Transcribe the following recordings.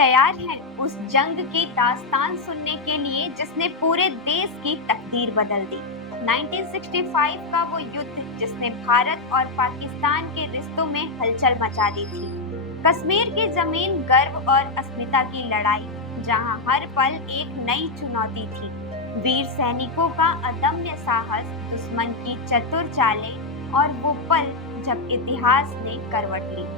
तैयार हैं उस जंग की दास्तान सुनने के लिए जिसने पूरे देश की तकदीर बदल दी। 1965 का वो युद्ध जिसने भारत और पाकिस्तान के रिश्तों में हलचल मचा दी थी। कश्मीर की जमीन गर्व और अस्मिता की लड़ाई, जहां हर पल एक नई चुनौती थी। वीर सैनिकों का अदम्य साहस, दुश्मन की चतुर चालें और वो पल जब इतिहास ने करवट ली।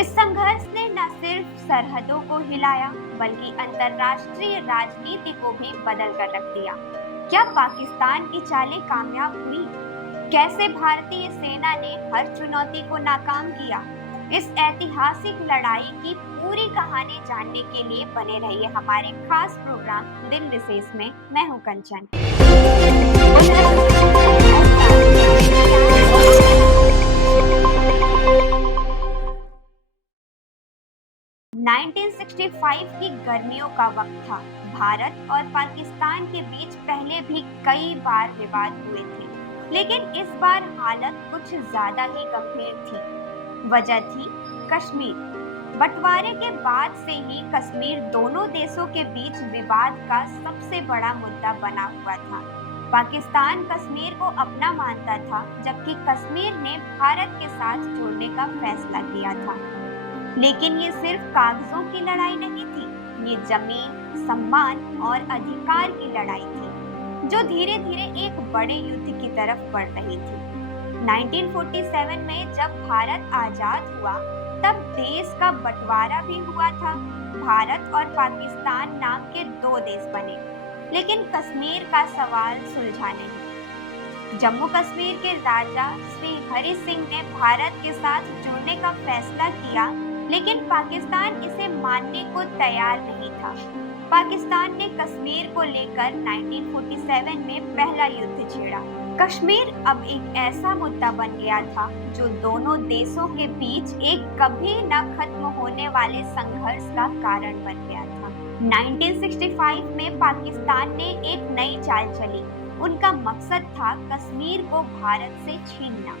इस संघर्ष ने न सिर्फ सरहदों को हिलाया बल्कि अंतर्राष्ट्रीय राजनीति को भी बदल कर रख दिया। क्या पाकिस्तान की चालें कामयाब हुई? कैसे भारतीय सेना ने हर चुनौती को नाकाम किया? इस ऐतिहासिक लड़ाई की पूरी कहानी जानने के लिए बने रहिए हमारे खास प्रोग्राम दिन विशेष में। मैं हूं कंचन। 1965 की गर्मियों का वक्त था। भारत और पाकिस्तान के बीच पहले भी कई बार विवाद हुए थे, लेकिन इस बार हालत कुछ ज्यादा ही गंभीर थी। वजह थी कश्मीर। बंटवारे के बाद से ही कश्मीर दोनों देशों के बीच विवाद का सबसे बड़ा मुद्दा बना हुआ था। पाकिस्तान कश्मीर को अपना मानता था, जबकि कश्मीर ने भारत के साथ जुड़ने का फैसला किया था। लेकिन ये सिर्फ कागजों की लड़ाई नहीं थी, ये जमीन, सम्मान और अधिकार की लड़ाई थी, जो धीरे धीरे एक बड़े युद्ध की तरफ बढ़ रही थी। 1947 में जब भारत आजाद हुआ, तब देश का बंटवारा भी हुआ था। भारत और पाकिस्तान नाम के दो देश बने, लेकिन कश्मीर का सवाल सुलझा नहीं। जम्मू कश्मीर के राजा श्री हरि सिंह ने भारत के साथ जुड़ने का फैसला किया, लेकिन पाकिस्तान इसे मानने को तैयार नहीं था। पाकिस्तान ने कश्मीर को लेकर 1947 में पहला युद्ध छेड़ा। कश्मीर अब एक ऐसा मुद्दा बन गया था जो दोनों देशों के बीच एक कभी न खत्म होने वाले संघर्ष का कारण बन गया था। 1965 में पाकिस्तान ने एक नई चाल चली। उनका मकसद था कश्मीर को भारत से छीनना।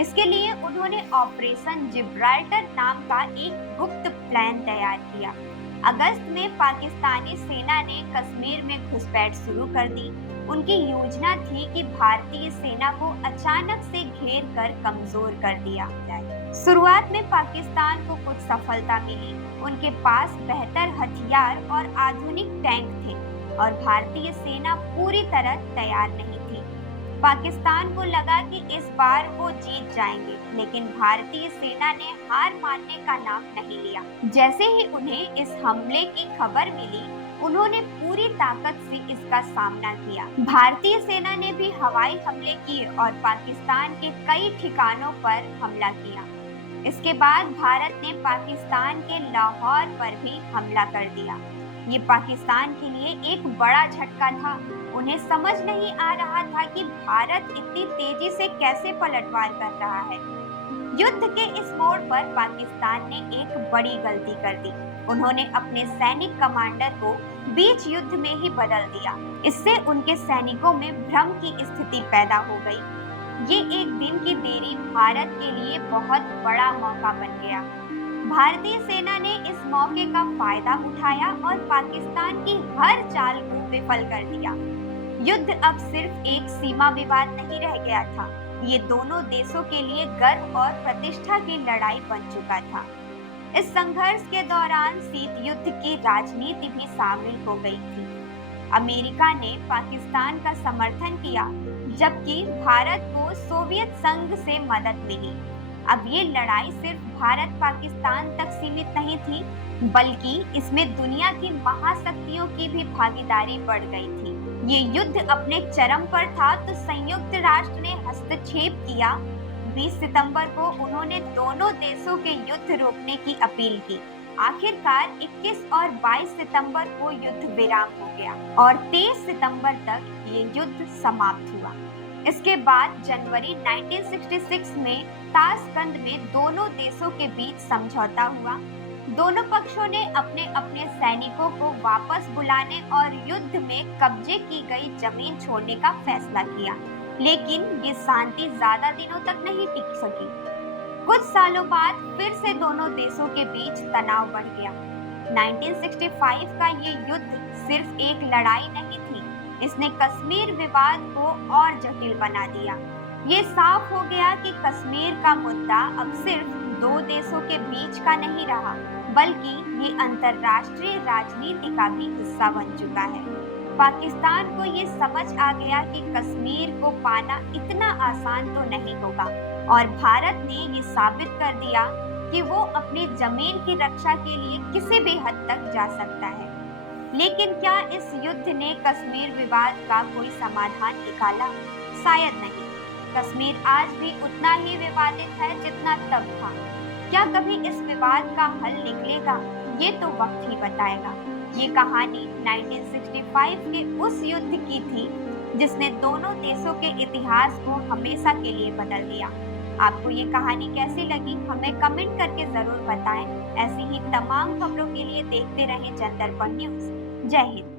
इसके लिए उन्होंने ऑपरेशन जिब्राल्टर नाम का एक गुप्त प्लान तैयार किया। अगस्त में पाकिस्तानी सेना ने कश्मीर में घुसपैठ शुरू कर दी। उनकी योजना थी कि भारतीय सेना को अचानक से घेर कर कमजोर कर दिया जाए। शुरुआत में पाकिस्तान को कुछ सफलता मिली। उनके पास बेहतर हथियार और आधुनिक टैंक थे और भारतीय सेना पूरी तरह तैयार नहीं थी। पाकिस्तान को लगा कि इस बार वो जीत जाएंगे, लेकिन भारतीय सेना ने हार मानने का नाम नहीं लिया। जैसे ही उन्हें इस हमले की खबर मिली, उन्होंने पूरी ताकत से इसका सामना किया। भारतीय सेना ने भी हवाई हमले किए और पाकिस्तान के कई ठिकानों पर हमला किया। इसके बाद भारत ने पाकिस्तान के लाहौर पर भी हमला कर दिया। ये पाकिस्तान के लिए एक बड़ा झटका था। उन्हें समझ नहीं आ रहा था कि भारत इतनी तेजी से कैसे पलटवार कर रहा है। युद्ध के इस मोड़ पर पाकिस्तान ने एक बड़ी गलती कर दी। उन्होंने अपने सैनिक कमांडर को बीच युद्ध में ही बदल दिया। इससे उनके सैनिकों में भ्रम की स्थिति पैदा हो गई। ये एक दिन की देरी भारत के लिए बहुत बड़ा मौका बन गया। भारतीय सेना ने इस मौके का फायदा उठाया और पाकिस्तान की हर चाल को विफल कर दिया। युद्ध अब सिर्फ एक सीमा विवाद नहीं रह गया था, ये दोनों देशों के लिए गर्व और प्रतिष्ठा की लड़ाई बन चुका था। इस संघर्ष के दौरान शीत युद्ध की राजनीति भी शामिल हो गई थी। अमेरिका ने पाकिस्तान का समर्थन किया, जबकि भारत को सोवियत संघ से मदद मिली। अब ये लड़ाई सिर्फ भारत पाकिस्तान तक सीमित नहीं थी, बल्कि इसमें दुनिया की महाशक्तियों की भी भागीदारी बढ़ गई थी। ये युद्ध अपने चरम पर था तो संयुक्त राष्ट्र ने हस्तक्षेप किया। 20 सितंबर को उन्होंने दोनों देशों के युद्ध रोकने की अपील की। आखिरकार 21 और 22 सितंबर को युद्ध विराम हो गया और 23 सितंबर तक ये युद्ध समाप्त हुआ। इसके बाद जनवरी 1966 में ताशकंद में दोनों देशों के बीच समझौता हुआ। दोनों पक्षों ने अपने अपने सैनिकों को वापस बुलाने और युद्ध में कब्जे की गई जमीन छोड़ने का फैसला किया, लेकिन ये शांति ज्यादा दिनों तक नहीं टिक सकी। कुछ सालों बाद फिर से दोनों देशों के बीच तनाव बढ़ गया। 1965 का ये युद्ध सिर्फ एक लड़ाई नहीं थी, इसने कश्मीर विवाद को और जटिल बना दिया। ये साफ हो गया कि कश्मीर का मुद्दा अब सिर्फ दो देशों के बीच का नहीं रहा, बल्कि ये अंतर्राष्ट्रीय राजनीति का भी हिस्सा बन चुका है। पाकिस्तान को ये समझ आ गया कि कश्मीर को पाना इतना आसान तो नहीं होगा और भारत ने ये साबित कर दिया कि वो अपनी जमीन की रक्षा के लिए किसी भी हद तक जा सकता है। लेकिन क्या इस युद्ध ने कश्मीर विवाद का कोई समाधान निकाला? शायद नहीं। कश्मीर आज भी उतना ही विवादित है जितना तब था। क्या कभी इस विवाद का हल निकलेगा? ये तो वक्त ही बताएगा। ये कहानी 1965 के उस युद्ध की थी जिसने दोनों देशों के इतिहास को हमेशा के लिए बदल दिया। आपको ये कहानी कैसी लगी हमें कमेंट करके जरूर बताएं। ऐसी ही तमाम खबरों के लिए देखते रहें जनदर्पण न्यूज। जय हिंद।